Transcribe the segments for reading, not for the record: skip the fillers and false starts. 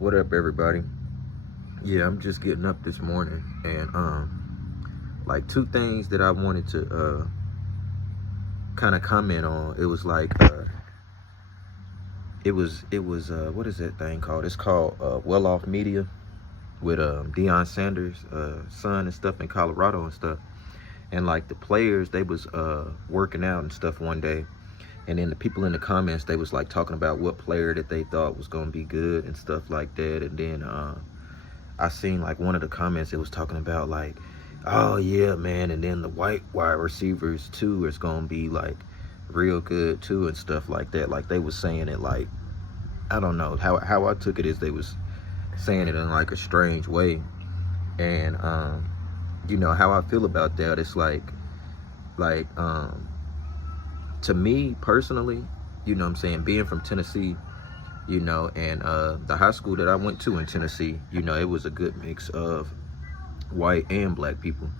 What up, everybody? Yeah, I'm just getting up this morning, and like two things that I wanted to kind of comment on. It was like it was what is that thing called? It's called Well Off Media with Deion Sanders' son and stuff in Colorado and stuff. And like the players, they was working out and stuff one day, and then the people in the comments they was like talking about what player that they thought was gonna be good and stuff like that. And then I seen like one of the comments it was talking about like, oh yeah, man, and then the white wide receivers too is gonna be like real good too and stuff like that. Like they was saying it like, I don't know how I took it is they was saying it in like a strange way. And you know how I feel about that. It's like to me personally, you know what I'm saying, being from Tennessee, you know, and the high school that I went to in Tennessee, you know, it was a good mix of white and black people,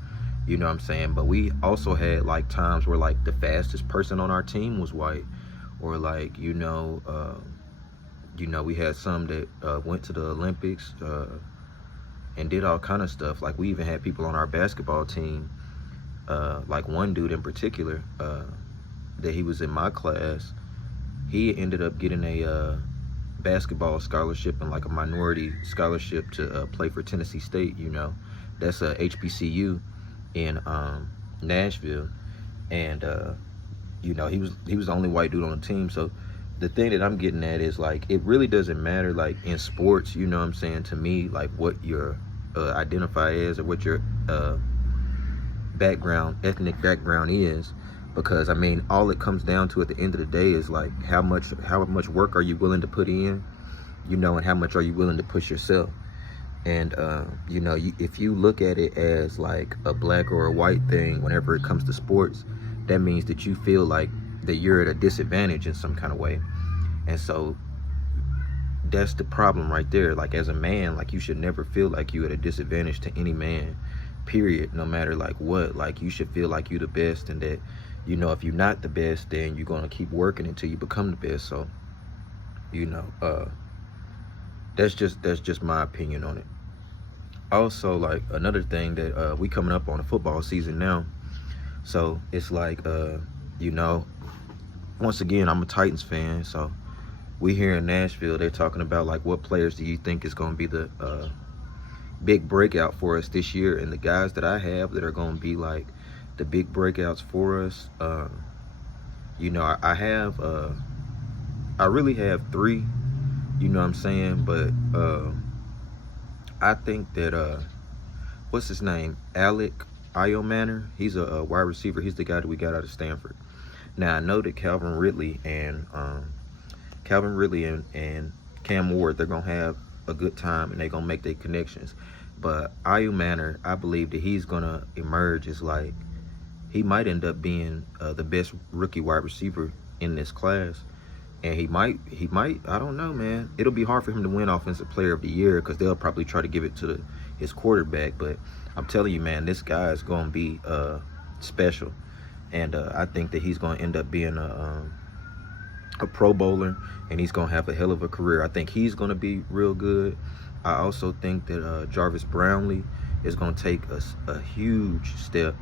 you know what I'm saying. But we also had like times where like the fastest person on our team was white, or like we had some that went to the Olympics and did all kind of stuff. Like we even had people on our basketball team, like one dude in particular that he was in my class. He ended up getting a basketball scholarship and like a minority scholarship to play for Tennessee State. You know, that's a HBCU in Nashville, and you know he was the only white dude on the team. So the thing that I'm getting at is like it really doesn't matter like in sports. You know what I'm saying, to me, like what your identify as or what your ethnic background is, because I mean all it comes down to at the end of the day is like how much work are you willing to put in, you know, and how much are you willing to push yourself. And you know, if you look at it as like a black or a white thing whenever it comes to sports, that means that you feel like that you're at a disadvantage in some kind of way. And so that's the problem right there. Like as a man, like you should never feel like you at a disadvantage to any man, period, no matter like what. Like you should feel like you the best, and that, you know, if you're not the best, then you're gonna keep working until you become the best. So, you know, that's just my opinion on it. Also, like another thing that we coming up on the football season now, so it's like you know, once again I'm a Titans fan, so we here in Nashville, they're talking about like what players do you think is going to be the big breakout for us this year. And the guys that I have that are going to be like the big breakouts for us, you know, I really have three, you know what I'm saying. But I think that what's his name, Alec Iomanner, he's a wide receiver. He's the guy that we got out of Stanford. Now I know that Calvin Ridley and Cam Ward, they're gonna have a good time and they're gonna make their connections. But Ayu Manor, I believe that he's gonna emerge as like he might end up being the best rookie wide receiver in this class. And he might, I don't know, man. It'll be hard for him to win Offensive Player of the Year because they'll probably try to give it to his quarterback. But I'm telling you, man, this guy is gonna be special, and I think that he's gonna end up being a Pro Bowler, and he's gonna have a hell of a career. I think he's gonna be real good. I also think that Jarvis Brownlee is gonna take a huge step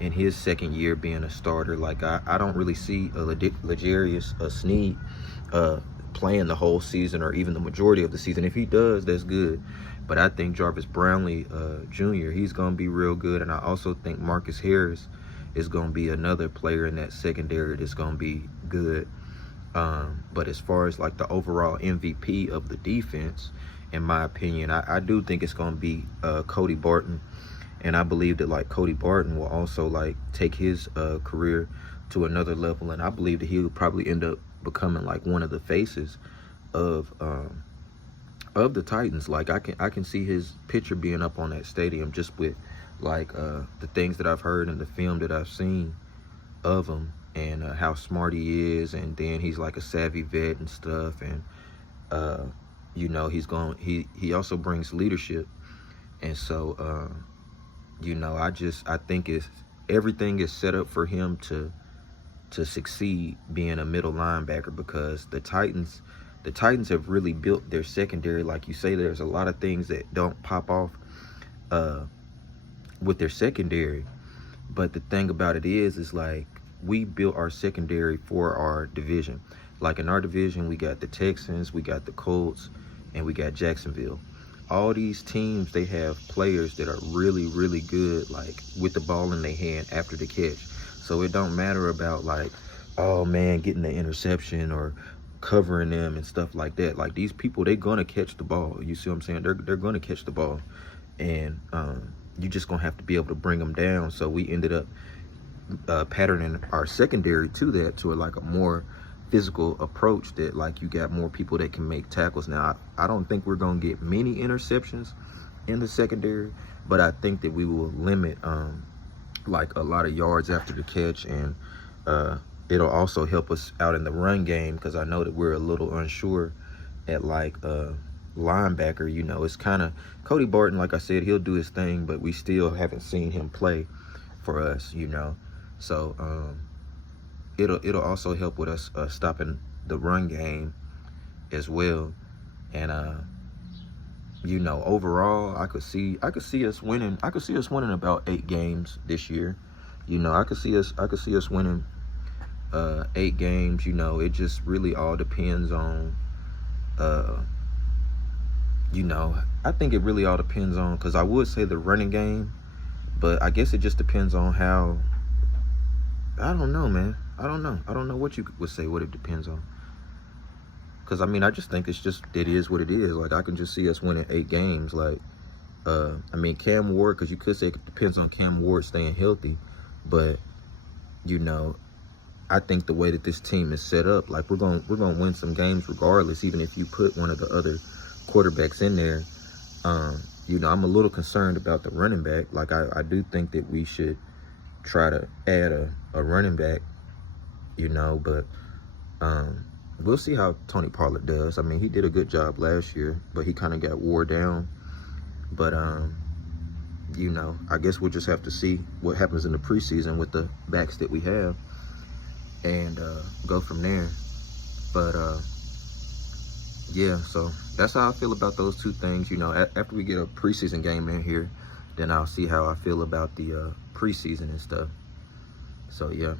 in his second year being a starter. Like I don't really see a L'Jarius Sneed playing the whole season or even the majority of the season. If he does, that's good. But I think Jarvis Brownlee Jr., he's gonna be real good, and I also think Marcus Harris is gonna be another player in that secondary that's gonna be good. But as far as like the overall MVP of the defense, in my opinion, I do think it's going to be Cody Barton. And I believe that like Cody Barton will also like take his career to another level. And I believe that he will probably end up becoming like one of the faces of the Titans. Like I can see his picture being up on that stadium just with like the things that I've heard and the film that I've seen of him, and how smart he is, and then he's like a savvy vet and stuff. And you know, he also brings leadership. And so you know, I think everything is set up for him to succeed being a middle linebacker, because the Titans, the Titans have really built their secondary. Like you say, there's a lot of things that don't pop off with their secondary. But the thing about it is like we built our secondary for our division. Like in our division, we got the Texans, we got the Colts, and we got Jacksonville. All these teams, they have players that are really, really good, like with the ball in their hand after the catch. So it don't matter about like, oh man, getting the interception or covering them and stuff like that. Like these people, they're gonna catch the ball. You see what I'm saying? They're gonna catch the ball, and you just gonna have to be able to bring them down. So we ended up patterning our secondary to that, to like a more physical approach, that like you got more people that can make tackles. Now I don't think we're gonna get many interceptions in the secondary, but I think that we will limit like a lot of yards after the catch, and it'll also help us out in the run game, because I know that we're a little unsure at like linebacker. You know, it's kind of Cody Barton, like I said, he'll do his thing, but we still haven't seen him play for us, you know. So it'll also help with us stopping the run game as well. And you know, overall, I could see us winning. I could see us winning about 8 games this year. You know, I could see us winning 8 games. You know, it just really all depends on you know, I think it really all depends on, because I would say the running game, but I guess it just depends on how. I don't know, man. I don't know what you would say what it depends on. Because, I mean, I just think it is what it is. Like, I can just see us winning 8 games. Like, I mean, Cam Ward, because you could say it depends on Cam Ward staying healthy. But, you know, I think the way that this team is set up, like, we're gonna win some games regardless, even if you put one of the other quarterbacks in there. You know, I'm a little concerned about the running back. Like, I do think that we should try to add a running back, you know, but we'll see how Tony Pollard does. I mean, he did a good job last year, but he kind of got wore down. But you know, I guess we'll just have to see what happens in the preseason with the backs that we have, and go from there. But yeah, so that's how I feel about those 2 things. You know, after we get a preseason game in here, then I'll see how I feel about the preseason and stuff. So yeah.